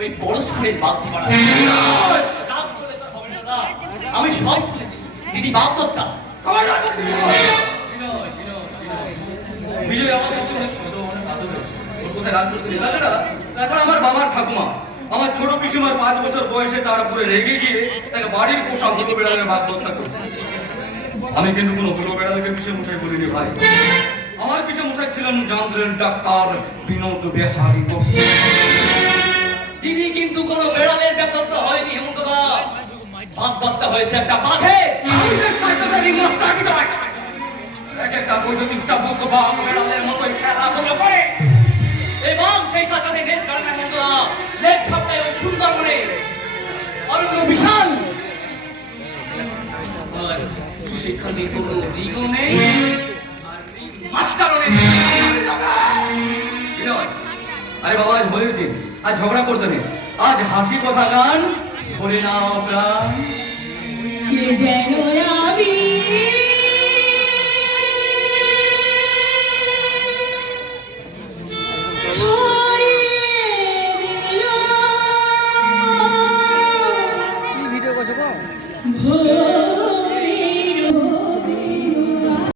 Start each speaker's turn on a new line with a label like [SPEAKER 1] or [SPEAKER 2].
[SPEAKER 1] ওই বড় স্কুলের দাদা। আমি সব শুনেছি। দিদি বাপ দত্তা
[SPEAKER 2] আমার বাবার ঠাকুমা। আমার ছোট পিসিমার পাঁচ বছর বয়সে তার উপরে রেগে গিয়ে তাকে বাড়ির পোষা হত্যা করেছে। আমি কিন্তু কোনো গুলো বেড়ালকে পিসে মশাই ভাই। আমার পিসে মশাই ছিলেন জান্দ্রের ডাক্তার বিনোদ বেহারি
[SPEAKER 1] দিদি কিন্তু কোনো বেড়ালের ব্যাপারটা হয়নি দত্তা হয়েছে একটা বাঘে
[SPEAKER 2] মানুষের সাইকোলজি নষ্ট আগে এক একটা বৈদ্যুতিক চাবুক বা বেড়ালের মতোই খেলাধুলো করে
[SPEAKER 1] এবং সেই টাকাতে সপ্তাহে ওই অরণ্য বিশাল। আর এখানে কোনো রিগও নেই আর রিং
[SPEAKER 2] আরে বাবা আজ হোলির দিন। আজ ঝগড়া করতে নেই। আজ হাসি কথা গান হরে নাও প্রাণ
[SPEAKER 3] কে যেন যাবি ভিডিও করছ গো?